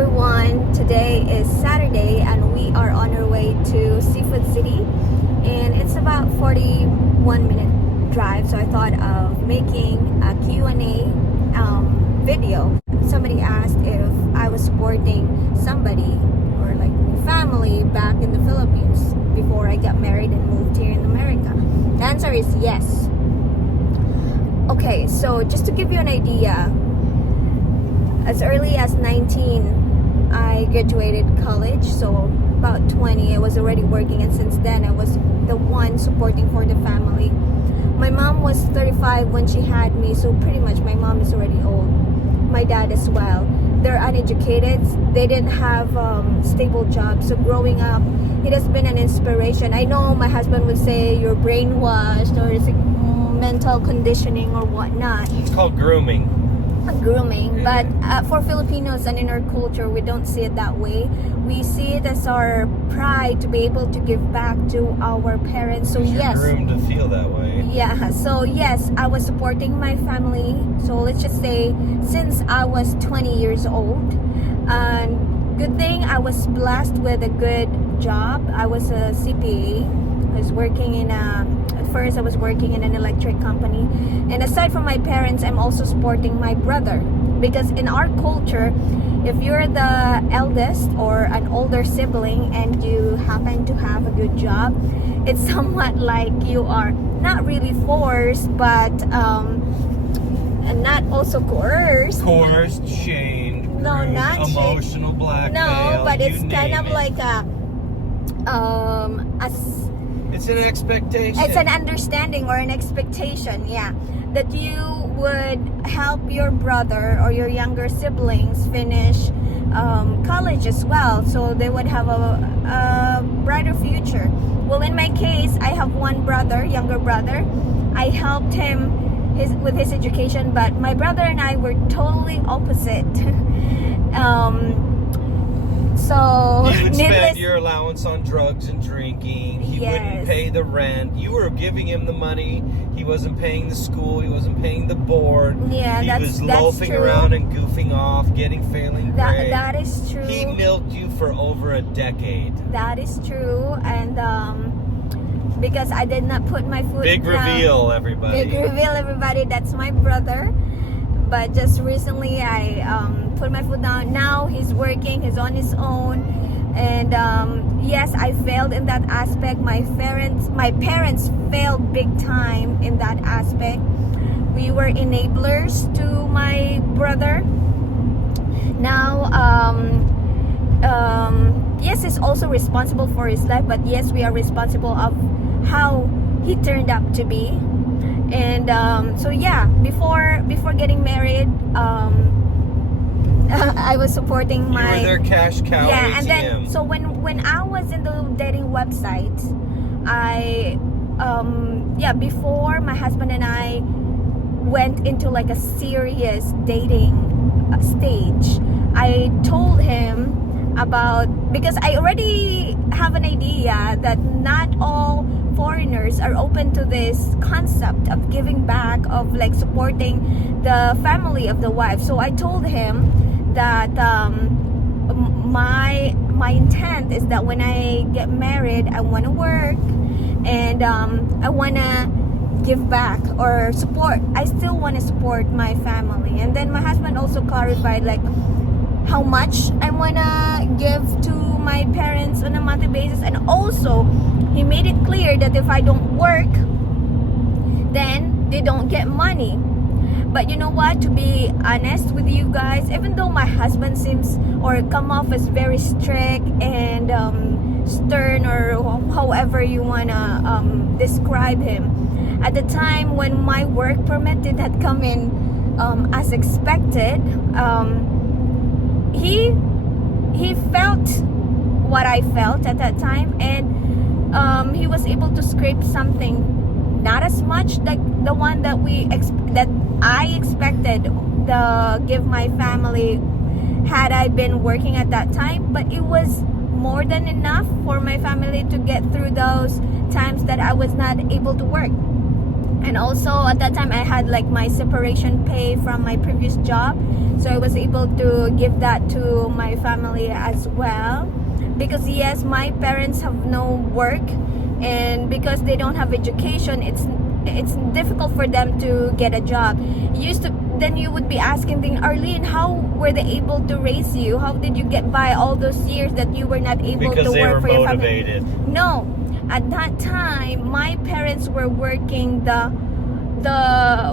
everyone. Today is Saturday and we are on our way to Seafood City, and it's about 41-minute drive, so I thought of making a Q&A video. Somebody asked if I was supporting somebody or like family back in the Philippines before I got married and moved here in America. The answer is yes. Okay, so just to give you an idea, as early as 19, I graduated college, so about 20, I was already working, and since then, I was the one supporting for the family. My mom was 35 when she had me, so pretty much my mom is already old. My dad as well. They're uneducated. They didn't have stable jobs, so growing up, it has been an inspiration. I know my husband would say you're brainwashed or it's mental conditioning or whatnot. It's called grooming. But for Filipinos and in our culture, we don't see it that way. We see it as our pride to be able to give back to our parents. So you're yes, groomed to feel that way. Yeah, so yes, I was supporting my family. So let's just say since I was 20 years old. And good thing I was blessed with a good job. I was a CPA. I was working in First, I was working in an electric company, and aside from my parents, I'm also supporting my brother, because in our culture, if you're the eldest or an older sibling and you happen to have a good job, it's somewhat like you are not really forced, but and not also coerced, shamed, no, not emotional blackmail. No, but it's kind of like it's an expectation. It's an understanding or an expectation, yeah, that you would help your brother or your younger siblings finish college as well, so they would have a brighter future. Well, in my case, I have one brother, younger brother. I helped him with his education, but my brother and I were totally opposite. So you would spend your allowance on drugs and drinking. He wouldn't pay the rent. You were giving him the money. He wasn't paying the school. He wasn't paying the board. Yeah, he was loafing around and goofing off, getting failing grades. That is true. He milked you for over a decade. That is true, and because I did not put my foot Big down. reveal, everybody. Big reveal, everybody. That's my brother. But just recently, I put my foot down. Now he's working. He's on his own. And yes, I failed in that aspect. My parents failed big time in that aspect. We were enablers to my brother. Now, yes, he's also responsible for his life. But yes, we are responsible of how he turned up to be. And so yeah, before getting married, I was supporting my. You were their cash cow. Yeah, ATM. and then so when I was in the dating websites, I before my husband and I went into like a serious dating stage, I told him about, because I already have an idea that not all foreigners are open to this concept of giving back, of like supporting the family of the wife. So I told him that my intent is that when I get married, I want to work, and I want to give back or support. I still want to support my family. And then my husband also clarified like how much I want to give to my parents on a monthly basis, and also he made it clear that if I don't work, then they don't get money. But you know what, to be honest with you guys, even though my husband seems or come off as very strict and stern, or however you want to describe him, at the time when my work permit did not come in as expected, he felt what I felt at that time, and he was able to scrape something, not as much like the one that I expected to give my family had I been working at that time, but it was more than enough for my family to get through those times that I was not able to work. And also at that time I had like my separation pay from my previous job, so I was able to give that to my family as well, because yes, my parents have no work, and because they don't have education, it's difficult for them to get a job. Then you would be asking them, Arlene, how were they able to raise you? How did you get by all those years that you were not able Because to they work were for your motivated. family? No, at that time my parents were working the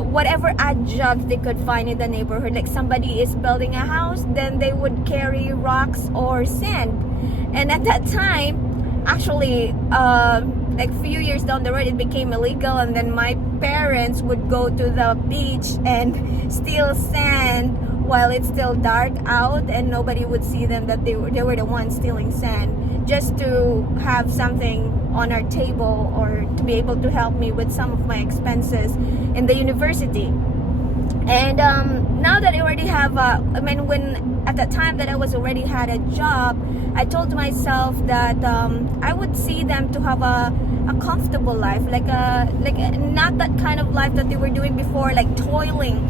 whatever odd jobs they could find in the neighborhood. Like somebody is building a house, then they would carry rocks or sand. And at that time, actually, like few years down the road, it became illegal, and then my parents would go to the beach and steal sand while it's still dark out, and nobody would see them, that they were the ones stealing sand, just to have something on our table, or to be able to help me with some of my expenses in the university. And now that I already have at the time that I was already had a job, I told myself that I would see them to have a comfortable life, like not that kind of life that they were doing before, like toiling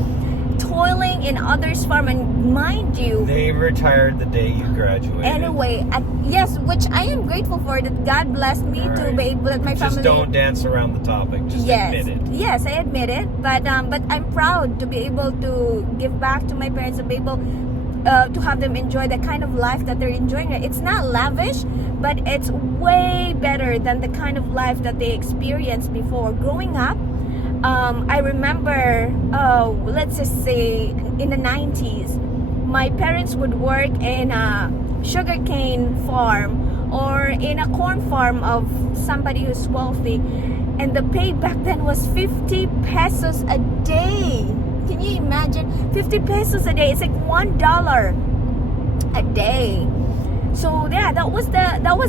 in others' farm. And mind you, They retired the day you graduated. anyway, yes, which I am grateful for, that God blessed me to be able, that my family. Just don't dance around the topic. Just admit it. Yes, I admit it. But I'm proud to be able to give back to my parents, to be able to have them enjoy the kind of life that they're enjoying. It's not lavish, but it's way better than the kind of life that they experienced before. Growing up, I remember, let's just say in the 90s, my parents would work in a sugarcane farm or in a corn farm of somebody who's wealthy, and the pay back then was 50 pesos a day. Can you imagine? 50 pesos a day. It's like $1 a day. So yeah, that was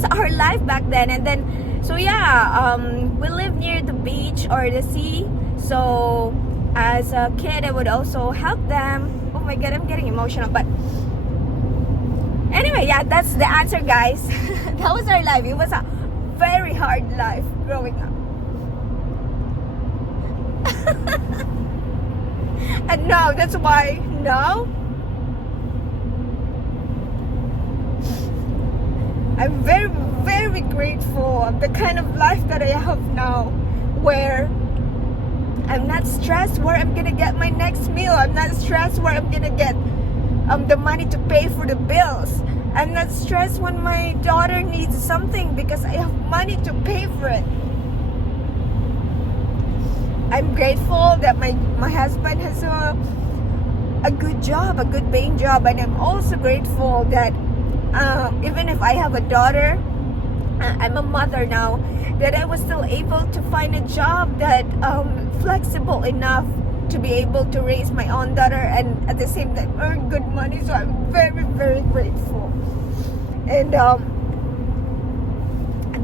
our life back then. And then, so yeah, we lived near the beach or the sea. So as a kid, I would also help them. Oh my God, I'm getting emotional. But anyway, yeah, that's the answer, guys. That was our life. It was a very hard life growing up. And now, that's why now I'm very, very grateful of the kind of life that I have now, where I'm not stressed where I'm gonna get my next meal. I'm not stressed where I'm gonna get the money to pay for the bills. I'm not stressed when my daughter needs something, because I have money to pay for it. I'm grateful that my husband has a good job, a good paying job. And I'm also grateful that even if I have a daughter, I'm a mother now, that I was still able to find a job that flexible enough to be able to raise my own daughter and at the same time earn good money. So I'm very, very grateful. And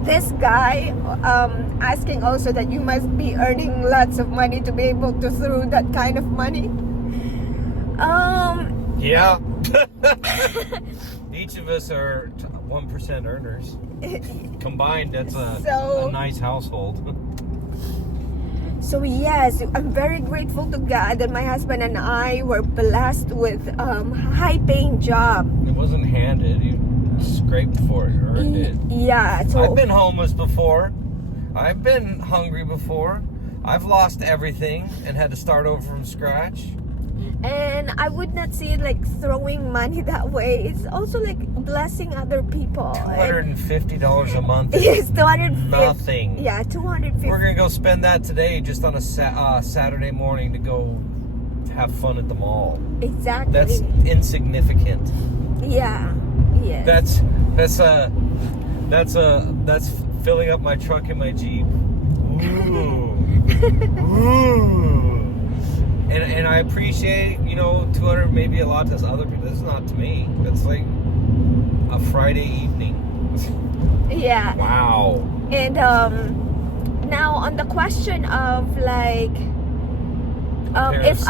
this guy asking also that you must be earning lots of money to be able to throw that kind of money. Yeah. Each of us are 1% earners. Combined, that's a nice household. So yes, I'm very grateful to God that my husband and I were blessed with a high-paying job. It wasn't handed. You scraped for it, earned it. Yeah. So I've been homeless before. I've been hungry before. I've lost everything and had to start over from scratch. And I would not see it like throwing money that way. It's also like blessing other people. $250 a month. Yes, 250. Nothing. Yeah, 250. We're gonna go spend that today just on a Saturday morning to go have fun at the mall. Exactly. That's insignificant. Yeah. Yeah. That's filling up my truck in my Jeep. Ooh. Ooh. And I appreciate, 200 maybe a lot to other people. This is not to me. It's like a Friday evening. Yeah. Wow. And now on the question of like if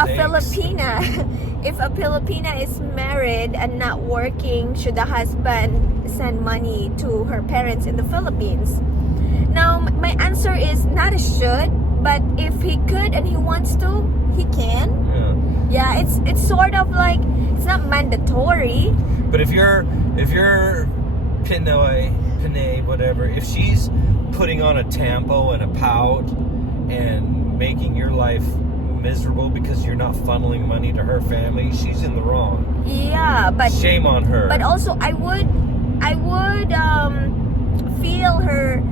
a Filipina is married and not working, should the husband send money to her parents in the Philippines? Now my answer is not a should, but if he could and he wants to, he can. Yeah, it's sort of like, it's not mandatory. But if you're Pinay, whatever, if she's putting on a tampo and a pout and making your life miserable because you're not funneling money to her family, she's in the wrong. Yeah, but shame on her. But also, I would feel her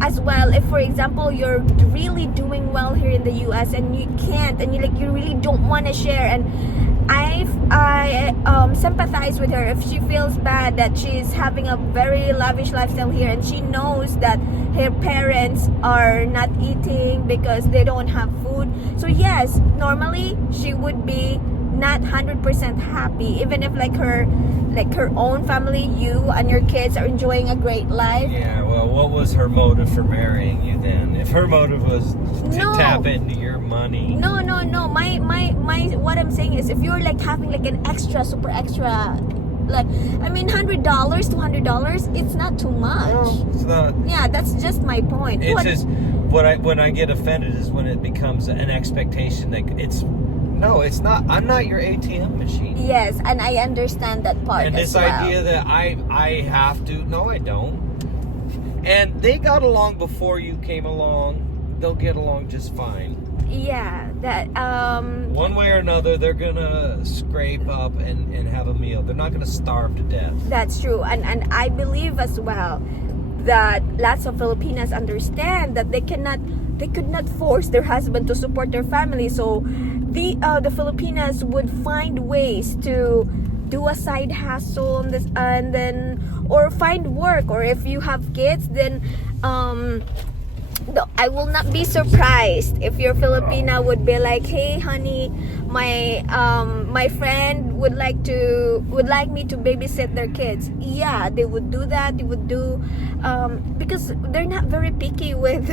as well if, for example, you're really doing well here in the U.S. and you can't, and you really don't want to share. And I sympathize with her if she feels bad that she's having a very lavish lifestyle here, and she knows that her parents are not eating because they don't have food. So yes, normally she would be not 100% happy, even if like her own family, you and your kids are enjoying a great life. Yeah, well, what was her motive for marrying you then? If her motive was to tap into your money. No. My what I'm saying is, if you're like having like an super extra, like, I mean, $100, $200, it's not too much. No, it's not. Yeah, that's just my point. It's just when I get offended is when it becomes an expectation that it's not. I'm not your ATM machine. Yes, and I understand that part. And this idea that I have to. No, I don't. And they got along before you came along. They'll get along just fine. Yeah, that one way or another, they're gonna scrape up and have a meal. They're not gonna starve to death. That's true, and I believe as well that lots of Filipinas understand that they could not force their husband to support their family. So the Filipinas would find ways to do a side hustle on this, and then, or find work, or if you have kids, then I will not be surprised if your Filipina would be like, hey honey, my friend would like me to babysit their kids. Yeah, they would do that. They would do because they're not very picky with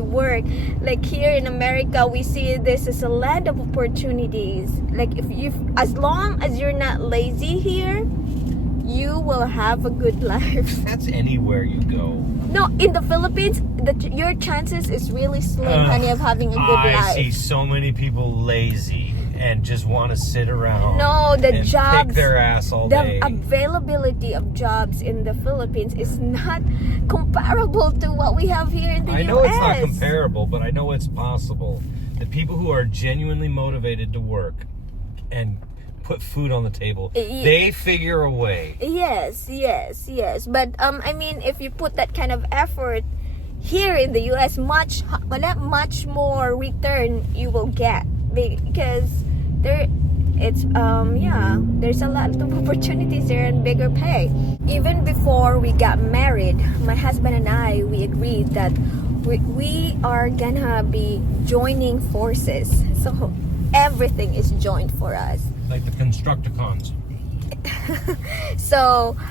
work. Like here in America, we see this as a land of opportunities. Like as long as you're not lazy here, you will have a good life. That's anywhere you go. No, in the Philippines, your chances is really slim, honey, of having a good life. I see so many people lazy and just want to sit around. No, the jobs, pick their ass all day. The availability of jobs in the Philippines is not comparable to what we have here in the US. I know it's not comparable, but I know it's possible. The people who are genuinely motivated to work and put food on the table, they figure a way. Yes. But I mean, if you put that kind of effort here in the US, much more return you will get, because there's a lot of opportunities there and bigger pay. Even before we got married, my husband and I, we agreed that we are gonna be joining forces. So everything is joined for us. Like the Constructicons.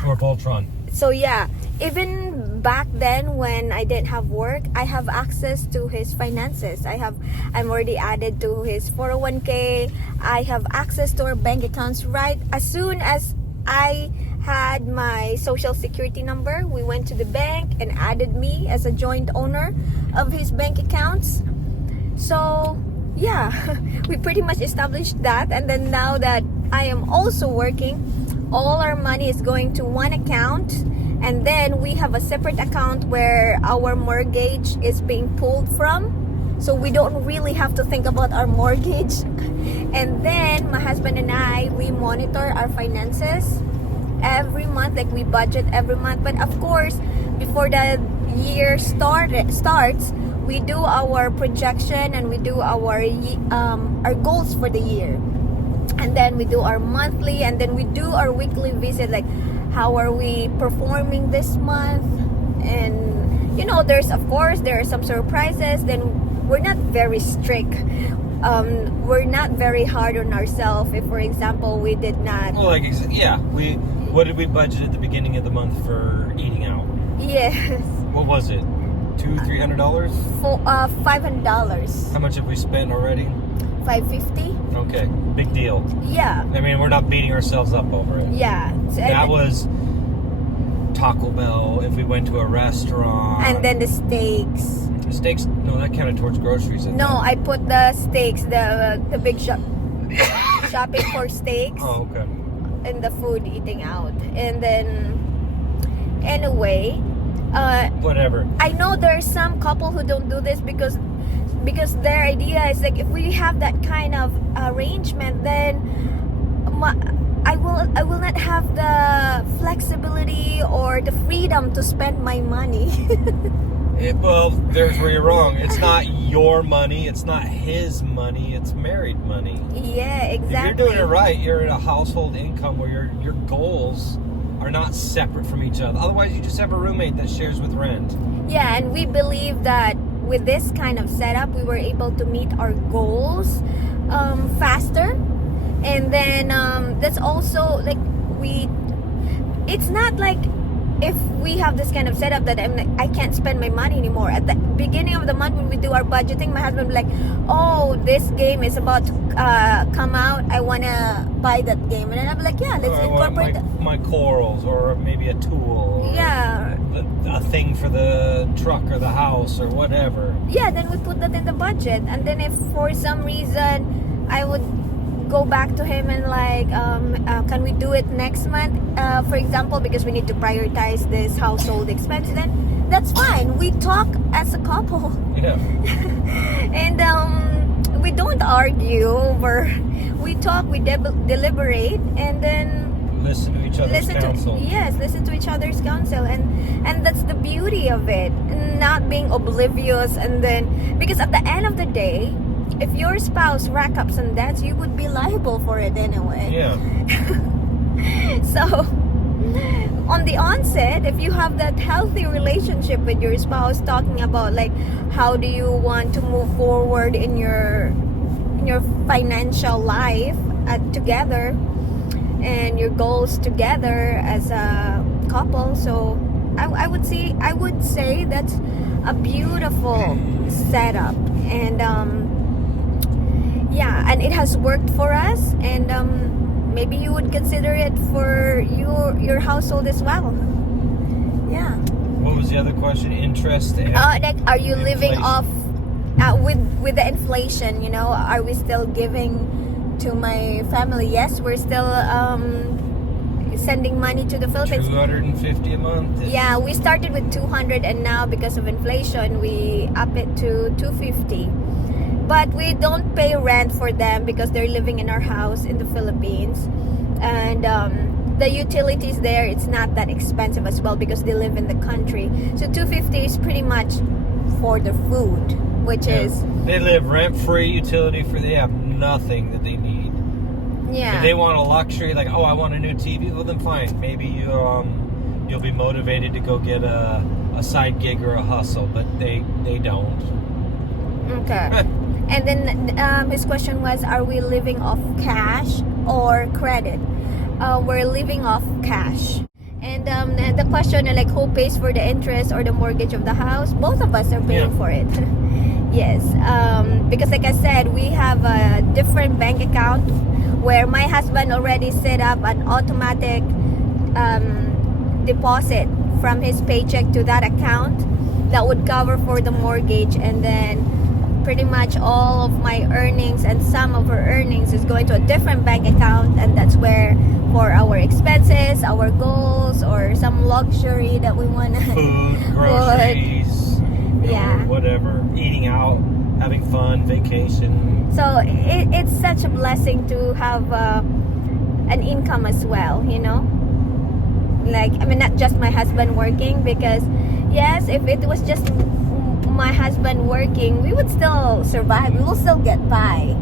Or Voltron. So yeah, even back then when I didn't have work, I have access to his finances. I'm already added to his 401k. I have access to our bank accounts right as soon as I had my social security number. We went to the bank and added me as a joint owner of his bank accounts. So yeah, we pretty much established that. And then now that I am also working, all our money is going to one account, and then we have a separate account where our mortgage is being pulled from, so we don't really have to think about our mortgage. And then my husband and I, we monitor our finances every month, like we budget every month. But of course, before the year starts, we do our projection and we do our goals for the year, and then we do our monthly, and then we do our weekly visit, like how are we performing this month. And there are some surprises. Then we're not very strict. We're not very hard on ourselves if, for example, we did not. Well, what did we budget at the beginning of the month for eating out? Yes. What was it? $300? $500. How much have we spent already? $550. Okay, big deal. Yeah. I mean, we're not beating ourselves up over it. Yeah. That was Taco Bell if we went to a restaurant. And then the steaks. Steaks? No, that counted towards groceries. No, I put the steaks, the big shopping for steaks. Oh, okay. And the food eating out. And then, anyway, whatever. I know there's some couple who don't do this because their idea is like, if we have that kind of arrangement, then I will not have the flexibility or the freedom to spend my money. Well, there's where you're wrong. It's not your money. It's not his money. It's married money. Yeah, exactly. If you're doing it right, you're in a household income where your goals are not separate from each other. Otherwise, you just have a roommate that shares with rent. Yeah, and we believe that with this kind of setup, we were able to meet our goals faster. And then that's also like it's not like if we have this kind of setup that I can't spend my money anymore. At the beginning of the month when we do our budgeting, my husband will be like, oh, this game is about to come out, I want to buy that game. And then I'll be like, yeah, let's incorporate my corals, or maybe a tool, or yeah, a thing for the truck or the house or whatever. Yeah, then we put that in the budget. And then if for some reason I would go back to him and like, can we do it next month, for example, because we need to prioritize this household expense, then that's fine. We talk as a couple. Yeah. And we don't argue over, we talk, we deliberate, and then listen to each other's counsel. Listen to each other's counsel, and that's the beauty of it, not being oblivious. And then, because at the end of the day, if your spouse rack up some debts, you would be liable for it anyway. Yeah. So, on the onset, if you have that healthy relationship with your spouse, talking about like how do you want to move forward in your financial life together, and your goals together as a couple, so I would say that's a beautiful setup. And yeah, and it has worked for us, and maybe you would consider it for your household as well. Yeah. What was the other question? Interest and like, are you living inflation. off with the inflation? You know, are we still giving to my family? Yes, we're still sending money to the Philippines. $250 a month. Yeah, we started with 200, and now because of inflation, we up it to 250. But we don't pay rent for them because they're living in our house in the Philippines. And the utilities there, it's not that expensive as well because they live in the country. So 250 is pretty much for the food, which is... They live rent-free, utility-free. They have nothing that they need. Yeah. If they want a luxury, like, oh, I want a new TV, well, then fine. Maybe you'll be motivated to go get a side gig or a hustle, but they don't. Okay. And then his question was, are we living off cash or credit? We're living off cash. And the question, like, who pays for the interest or the mortgage of the house? Both of us are paying for it. Yes. Because like I said, we have a different bank account where my husband already set up an automatic deposit from his paycheck to that account that would cover for the mortgage, and then pretty much all of my earnings and some of her earnings is going to a different bank account, and that's where for our expenses, our goals, or some luxury that we want to food, groceries, yeah, whatever, eating out, having fun, vacation. So it's such a blessing to have an income as well, you know, like, I mean, not just my husband working, because yes, if it was just my husband working, we would still survive, we will still get by.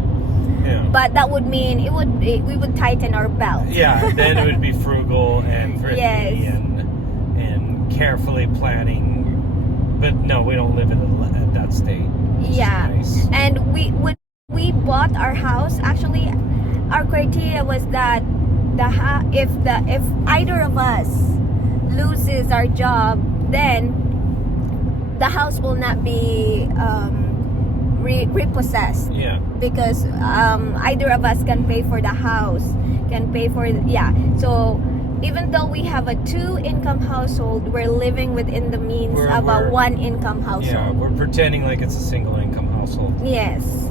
Yeah. But that would mean we would tighten our belt. Yeah, then it would be frugal and thrifty, yes, and carefully planning. But no, we don't live at that state. Yeah. Nice. And when we bought our house, actually our criteria was that if either of us loses our job, then the house will not be repossessed. Yeah. Because either of us can pay for the house, can pay for, yeah. So even though we have a 2-income household, we're living within the means We're- of a we're- 1-income household. Yeah, we're pretending like it's a single income household. Yes.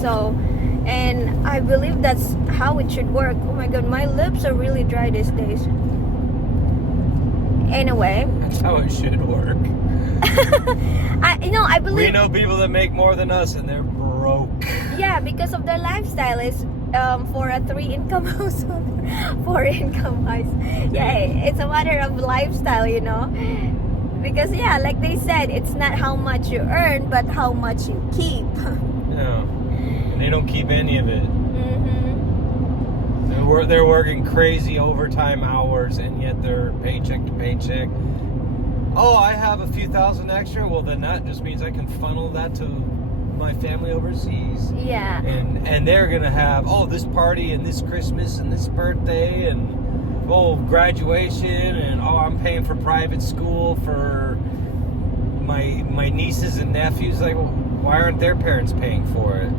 So, and I believe that's how it should work. Oh my god, my lips are really dry these days. Anyway, That's how it should work. I believe. We know people that make more than us and they're broke. Yeah, because of their lifestyle is for a 3-income household, 4-income house. Yeah, it's a matter of lifestyle, because like they said, it's not how much you earn, but how much you keep. Yeah. And they don't keep any of it. Mm-hmm. They're working crazy overtime hours, and yet they're paycheck to paycheck. Oh, I have a few thousand extra. Well, then that just means I can funnel that to my family overseas. Yeah. And they're gonna have this party and this Christmas and this birthday and graduation and I'm paying for private school for my nieces and nephews. Like, why aren't their parents paying for it?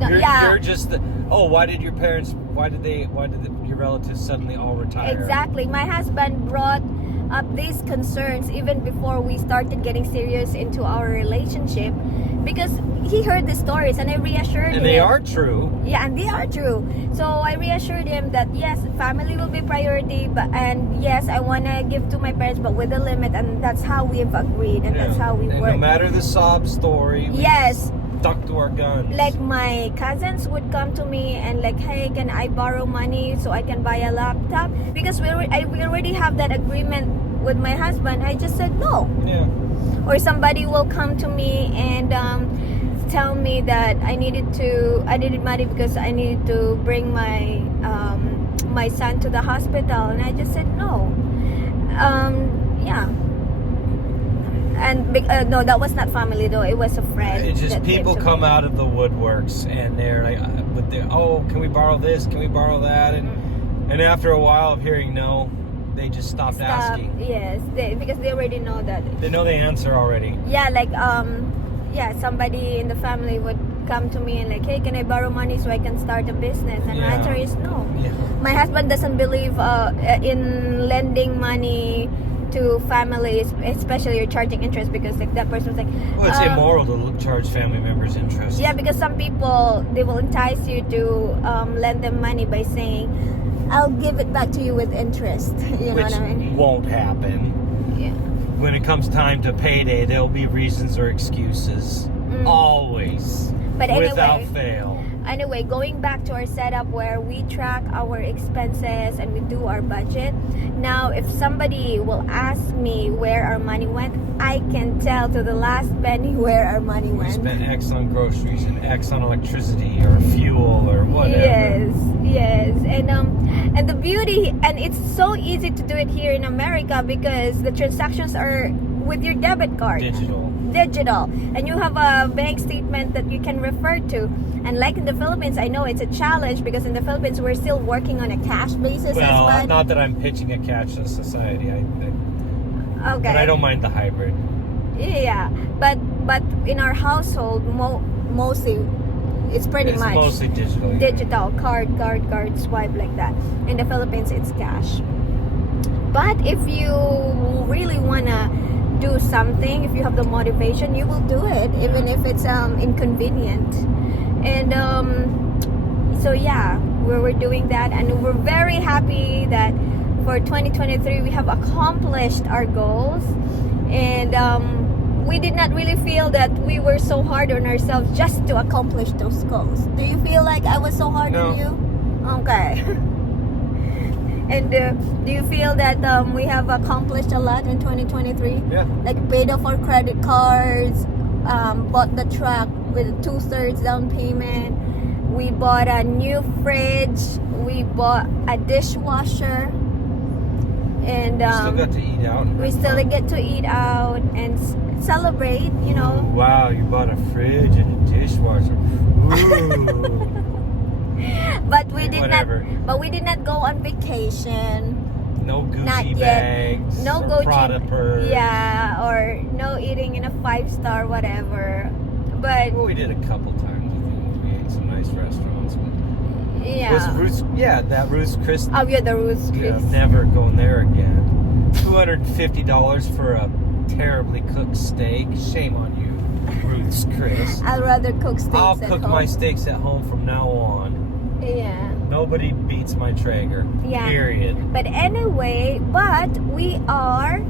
You're just why did your relatives suddenly all retire? Exactly. My husband brought up these concerns even before we started getting serious into our relationship, because he heard the stories and I reassured him. And they are true. Yeah, and they are true. So I reassured him that yes, family will be priority, and yes, I want to give to my parents, but with a limit, and that's how we've agreed, and that's how we and work. no matter the sob story, we stuck to our guns. Like my cousins would come to me and like, hey, can I borrow money so I can buy a laptop? Because we already have that agreement with my husband. I just said no. Yeah. Or somebody will come to me and tell me that I needed money because I needed to bring my my son to the hospital, and I just said no. Yeah. And no, that was not family though. It was a friend. It's just that came people to come me. out of the woodworks and they're like, can we borrow this? Can we borrow that? And after a while of hearing no, they just stopped asking. Yes, because they already know that. They know the answer already. Yeah, like somebody in the family would come to me and like, hey, can I borrow money so I can start a business? And the answer is no. Yeah. My husband doesn't believe in lending money to families, especially you're charging interest, because like that person's like, Well, it's immoral to charge family members interest. yeah, because some people, they will entice you to lend them money by saying, I'll give it back to you with interest. You know Which what I mean? won't happen. Yeah. When it comes time to payday, there'll be reasons or excuses. Always. But without anyway, fail. Anyway, going back to our setup where we track our expenses and we do our budget. Now, if somebody will ask me where our money went, I can tell to the last penny where our money We went. spent X on groceries and X on electricity or fuel or whatever. Yes. And the beauty, and it's so easy to do it here in America because the transactions are with your debit card. Digital, and you have a bank statement that you can refer to. And like in the Philippines, I know it's a challenge because in the Philippines we're still working on a cash basis. Well, as not that I'm pitching a cashless society. okay. But I don't mind the hybrid. Yeah, but in our household, mostly it's pretty It's much mostly digital. digital card swipe like that. In the Philippines, it's cash. But if you really wanna do something, if you have the motivation, you will do it even if it's inconvenient. And so yeah, we're doing that, and we're very happy that for 2023 we have accomplished our goals, and we did not really feel that we were so hard on ourselves just to accomplish those goals. Do you feel like I was so hard on you? Okay. And do you feel that we have accomplished a lot in 2023? Yeah. Like paid off our credit cards, bought the truck with 2/3 down payment. We bought a new fridge. We bought a dishwasher. And Still got to eat out. we still get to eat out and celebrate, you know. Wow, you bought a fridge and a dishwasher. Ooh. But we did Whatever. not. But we did not go on vacation. No Gucci Not yet. bags. No or Gucci. Prada purse. Yeah, or no eating in a 5-star whatever. But Well, we did a couple times. I think we ate some nice restaurants. But Yeah. That Ruth's Chris. Oh yeah, the Ruth's Yeah, Chris. never going there again. $250 for a terribly cooked steak. Shame on you, Ruth's Chris. I'd rather cook steaks I'll at cook home. my steaks at home from now on. Yeah. Nobody beats my Traeger. Yeah. Period. But anyway, we are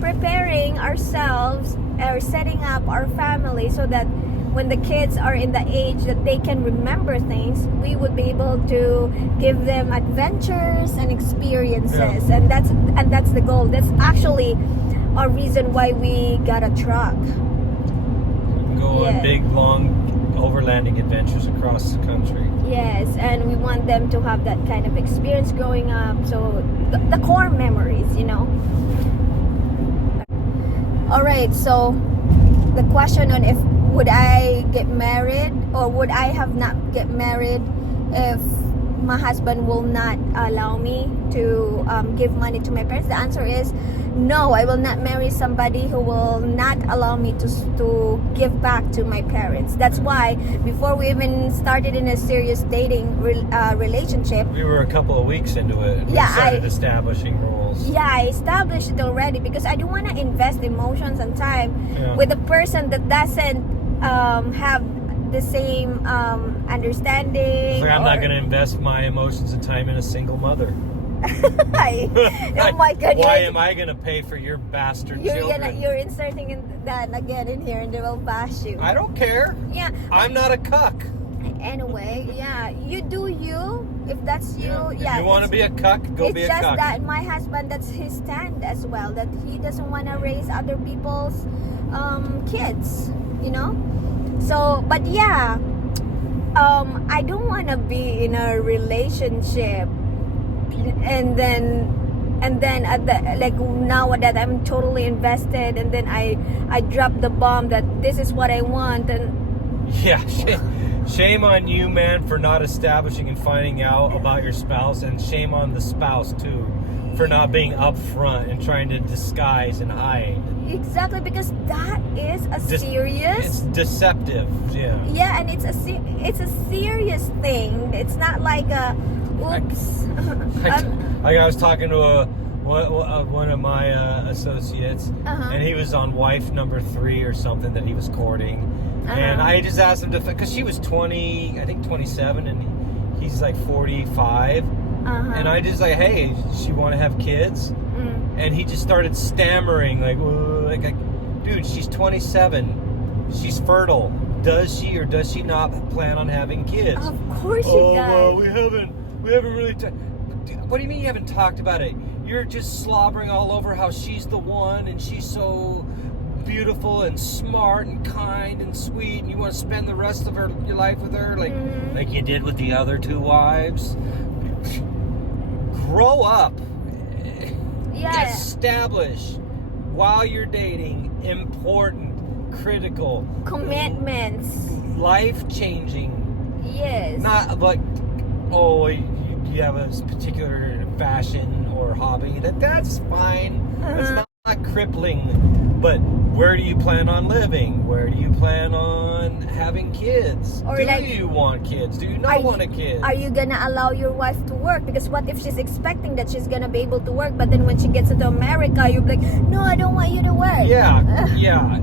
preparing ourselves or setting up our family so that when the kids are in the age that they can remember things, we would be able to give them adventures and experiences. Yeah. And that's the goal. That's actually our reason why we got a truck. Go Yeah. on big, long overlanding adventures across the country. Yes, and we want them to have that kind of experience growing up. So the core memories, you know. All right, so the question on if would I get married or would I have not get married if my husband will not allow me to give money to my parents, the answer is no. I will not marry somebody who will not allow me to give back to my parents. That's why before we even started in a serious dating relationship, We were a couple of weeks into it. And Yeah, we started establishing rules. yeah, I established it already because I don't want to invest emotions and time Yeah. with a person that doesn't have the same understanding. Like, I'm not going to invest my emotions and time in a single mother. Oh my God! Why am I going to pay for your bastard children? You're inserting that again in here, and they will bash you. I don't care. Yeah. I'm not a cuck. Anyway, yeah, you do you. If that's you, yeah. If you want to be a cuck, go be a It's just cuck. that my husband, that's his stand as well. That he doesn't want to raise other people's kids. You know. So, but yeah, I don't want to be in a relationship, and then at the now that I'm totally invested, and then I drop the bomb that this is what I want, and Yeah, shame on you, man, for not establishing and finding out about your spouse, and shame on the spouse too for not being upfront and trying to disguise and hide. exactly, because that is a It's serious. deceptive. Yeah. Yeah, and it's a serious thing. It's not like a oops. Like I was talking to one of my associates, Uh-huh. and he was on wife number 3 or something that he was courting, and Uh-huh. I just asked him to, because she was 20, I think 27, and he's like 45, and I just like, hey, does she want to have kids? And he just started stammering, like, dude, she's 27, she's fertile. Does she or does she not plan on having kids? Of course you Oh, does. well, we haven't really. What do you mean you haven't talked about it? You're just slobbering all over how she's the one and she's so beautiful and smart and kind and sweet, and you want to spend the rest of your life with her, like you did with the other 2 wives. Grow up. Yeah. Establish while you're dating important, critical, Commitments. life-changing. Yes. Not like, oh, you have a particular fashion or hobby. That's fine. That's not crippling. But where do you plan on living? Where do you plan on having kids? Or do like, you want kids? Do you not want a kid? Are you gonna allow your wife to work? Because what if she's expecting that she's gonna be able to work, but then when she gets into America, you're like, no, I don't want you to work. Yeah, yeah.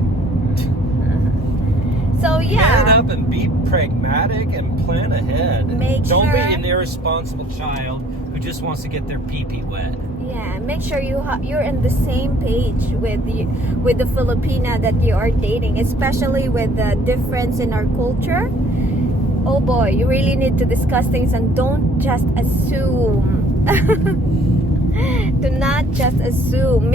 So Man yeah. up and be pragmatic and plan ahead. Don't be an irresponsible child who just wants to get their pee-pee wet. Yeah, make sure you're in the same page with the Filipina that you are dating, especially with the difference in our culture. Oh boy, you really need to discuss things and don't just assume. Do not just assume.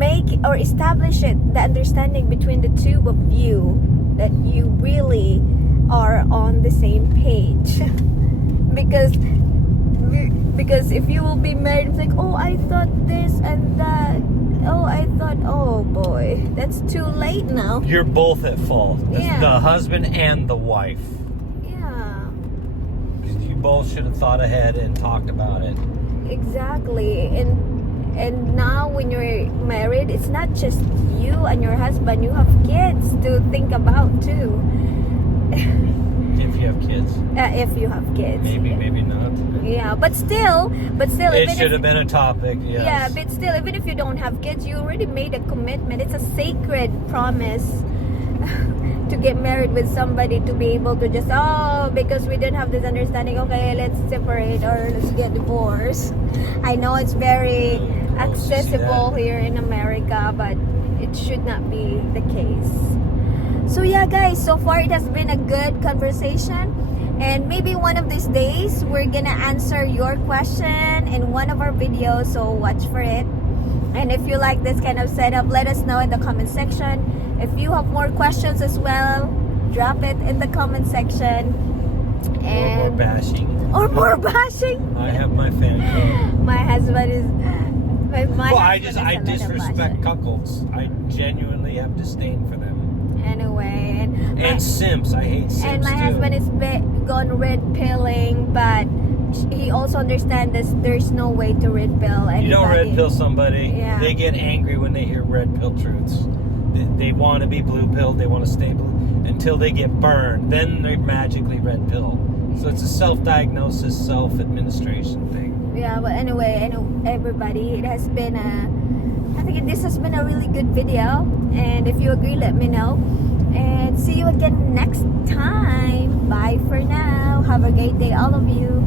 Make or establish it, the understanding between the two of you, that you really are on the same page. because if you will be married, it's like, oh, I thought this and that. Oh, I thought, oh boy, that's too late now. You're both at fault. Yeah. The husband and the wife. Yeah, You both should have thought ahead and talked about it. exactly. And now when you're married, it's not just you and your husband. You have kids to think about too. If you have kids. If you have kids. Maybe not. Yeah, but still, It even should if, have been a topic. Yes. yeah, but still, even if you don't have kids, you already made a commitment. It's a sacred promise to get married with somebody, to be able to just, because we didn't have this understanding, okay, let's separate or let's get divorced. I know it's very accessible here in America, but it should not be the case. So yeah, guys, so far it has been a good conversation, and maybe one of these days we're gonna answer your question in one of our videos, so watch for it. And if you like this kind of setup, let us know in the comment section. If you have more questions as well, drop it in the comment section. And or more bashing. Or more bashing. I have my fan club. My husband is. I disrespect cuckolds. I genuinely have disdain for them. Anyway, and simps. I hate simps and my husband is gone red pilling, but he also understands this. There's no way to red pill anybody. You don't red pill somebody. Yeah. They get angry when they hear red pill truths. They want to be blue pilled. They want to stay blue until they get burned. Then they're magically red pill. So it's a self-diagnosis, self-administration thing. Yeah, but anyway, everybody, it has been I think this has been a really good video, and if you agree, let me know, and see you again next time. Bye for now. Have a great day, all of you.